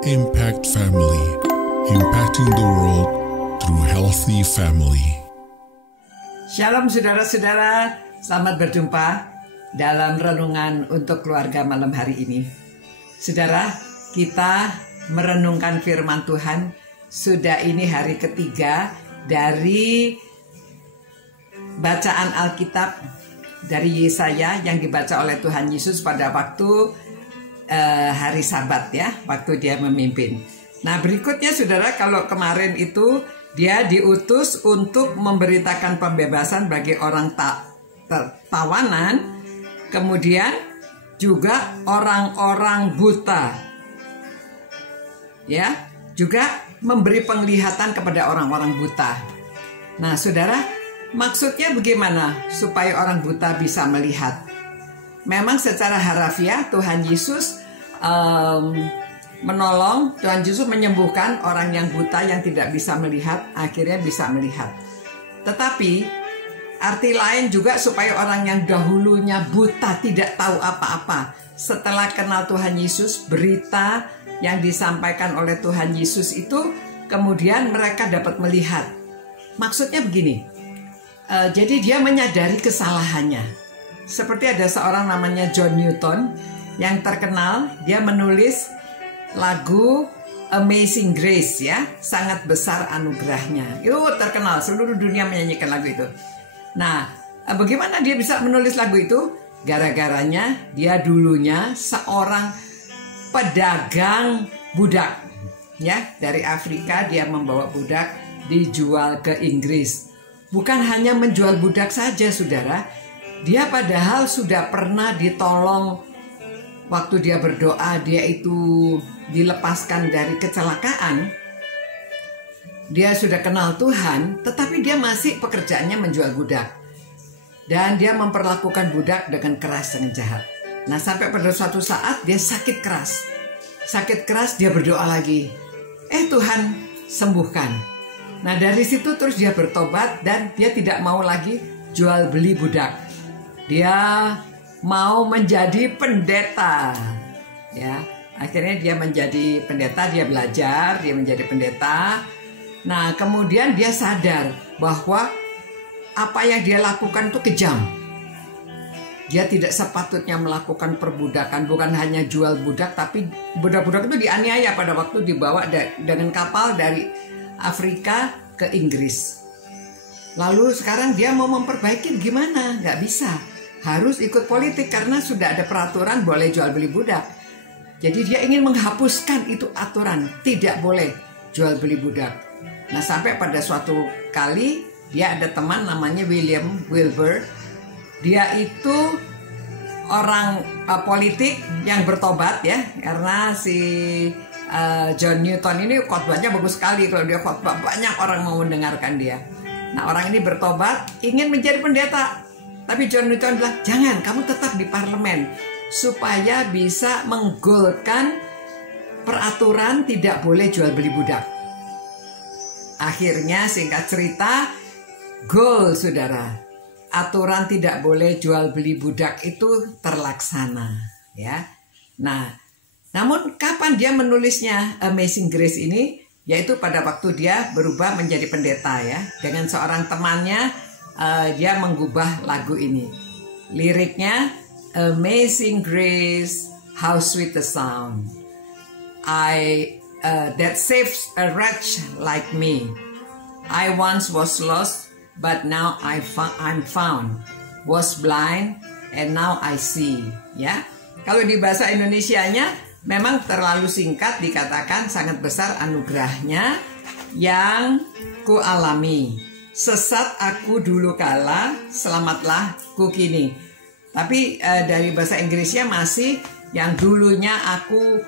Impact Family, impacting the world through healthy family. Shalom saudara-saudara, selamat berjumpa dalam renungan untuk keluarga malam hari ini. Saudara, kita merenungkan firman Tuhan. Sudah ini hari ketiga dari bacaan Alkitab dari Yesaya yang dibaca oleh Tuhan Yesus pada waktu hari Sabat ya, waktu dia memimpin. Nah berikutnya saudara, kalau kemarin itu dia diutus untuk memberitakan pembebasan bagi orang tawanan, kemudian juga orang-orang buta, ya, juga memberi penglihatan kepada orang-orang buta. Nah saudara, maksudnya bagaimana supaya orang buta bisa melihat? Memang secara harafiah Tuhan Yesus menolong, Tuhan Yesus menyembuhkan orang yang buta yang tidak bisa melihat, akhirnya bisa melihat. Tetapi arti lain juga supaya orang yang dahulunya buta, tidak tahu apa-apa, setelah kenal Tuhan Yesus, berita yang disampaikan oleh Tuhan Yesus itu kemudian mereka dapat melihat. Maksudnya begini, jadi dia menyadari kesalahannya. Seperti ada seorang namanya John Newton yang terkenal, dia menulis lagu Amazing Grace ya, sangat besar anugerahnya. Itu terkenal, seluruh dunia menyanyikan lagu itu. Nah, bagaimana dia bisa menulis lagu itu? Gara-garanya dia dulunya seorang pedagang budak ya, dari Afrika dia membawa budak dijual ke Inggris. Bukan hanya menjual budak saja saudara, dia padahal sudah pernah ditolong waktu dia berdoa, dia itu dilepaskan dari kecelakaan. Dia sudah kenal Tuhan, tetapi dia masih pekerjaannya menjual budak. Dan dia memperlakukan budak dengan keras, dengan jahat. Nah sampai pada suatu saat dia sakit keras. Sakit keras dia berdoa lagi. Tuhan sembuhkan. Nah dari situ terus dia bertobat dan dia tidak mau lagi jual beli budak. Dia mau menjadi pendeta, ya. Akhirnya dia menjadi pendeta, dia belajar, dia menjadi pendeta. Nah, kemudian dia sadar bahwa apa yang dia lakukan itu kejam. Dia tidak sepatutnya melakukan perbudakan, bukan hanya jual budak, tapi budak-budak itu dianiaya pada waktu dibawa dengan kapal dari Afrika ke Inggris. Lalu sekarang dia mau memperbaiki gimana? Nggak bisa. Harus ikut politik karena sudah ada peraturan boleh jual beli budak. Jadi dia ingin menghapuskan itu aturan, tidak boleh jual beli budak. Nah sampai pada suatu kali dia ada teman namanya William Wilbur. Dia itu orang politik yang bertobat ya, karena si John Newton ini khotbahnya bagus sekali. Kalau dia khotbah banyak orang mau mendengarkan dia. Nah orang ini bertobat ingin menjadi pendeta. Tapi John Newton bilang, jangan, kamu tetap di parlemen supaya bisa menggolkan peraturan tidak boleh jual beli budak. Akhirnya singkat cerita, gol saudara, aturan tidak boleh jual beli budak itu terlaksana ya. Nah, namun kapan dia menulisnya Amazing Grace ini? Yaitu pada waktu dia berubah menjadi pendeta ya, dengan seorang temannya. Dia mengubah lagu ini. Liriknya, Amazing Grace, how sweet the sound, that saves a wretch like me. I once was lost, but now I'm found. Was blind, and now I see. Ya, kalau di bahasa Indonesianya memang terlalu singkat, dikatakan sangat besar anugerahnya yang ku alami. Sesat aku dulu kala, selamatlah ku kini. Tapi dari bahasa Inggrisnya masih yang dulunya aku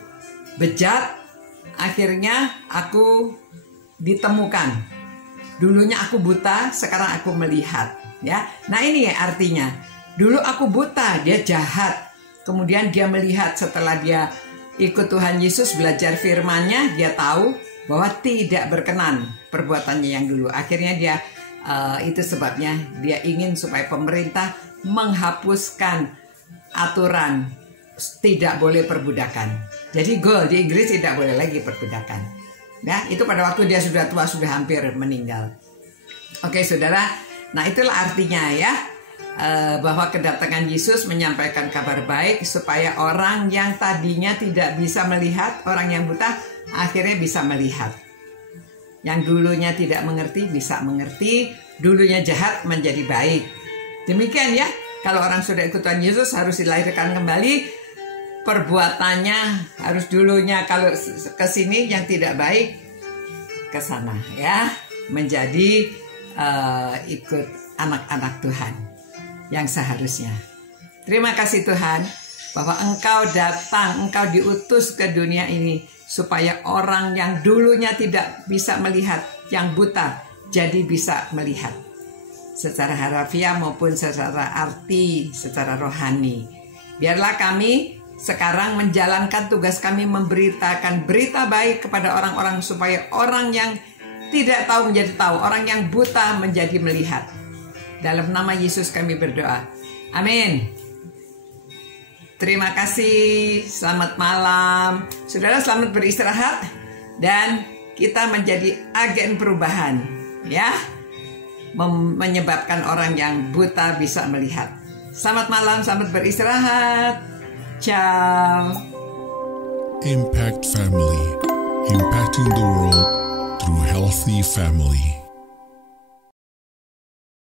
bejat, akhirnya aku ditemukan. Dulunya aku buta, sekarang aku melihat. Ya, nah ini ya artinya. Dulu aku buta, dia jahat. Kemudian dia melihat setelah dia ikut Tuhan Yesus, belajar firman-Nya, dia tahu bahwa tidak berkenan perbuatannya yang dulu. Akhirnya dia itu sebabnya dia ingin supaya pemerintah menghapuskan aturan tidak boleh perbudakan. Jadi goal di Inggris tidak boleh lagi perbudakan. Nah, itu pada waktu dia sudah tua, sudah hampir meninggal. Oke, saudara. Nah, itulah artinya ya, bahwa kedatangan Yesus menyampaikan kabar baik supaya orang yang tadinya tidak bisa melihat, orang yang buta akhirnya bisa melihat. Yang dulunya tidak mengerti bisa mengerti, dulunya jahat menjadi baik. Demikian ya, kalau orang sudah ikut Tuhan Yesus harus dilahirkan kembali. Perbuatannya harus dulunya kalau ke sini yang tidak baik ke sana ya, menjadi ikut anak-anak Tuhan yang seharusnya. Terima kasih Tuhan bahwa Engkau datang, Engkau diutus ke dunia ini supaya orang yang dulunya tidak bisa melihat, yang buta jadi bisa melihat secara harafiah maupun secara arti, secara rohani. Biarlah kami sekarang menjalankan tugas kami memberitakan berita baik kepada orang-orang supaya orang yang tidak tahu menjadi tahu, orang yang buta menjadi melihat. Dalam nama Yesus kami berdoa. Amin. Terima kasih. Selamat malam. Saudara, selamat beristirahat dan kita menjadi agen perubahan ya. Menyebabkan orang yang buta bisa melihat. Selamat malam, selamat beristirahat. Ciao. Impact Family, impacting the world through healthy family.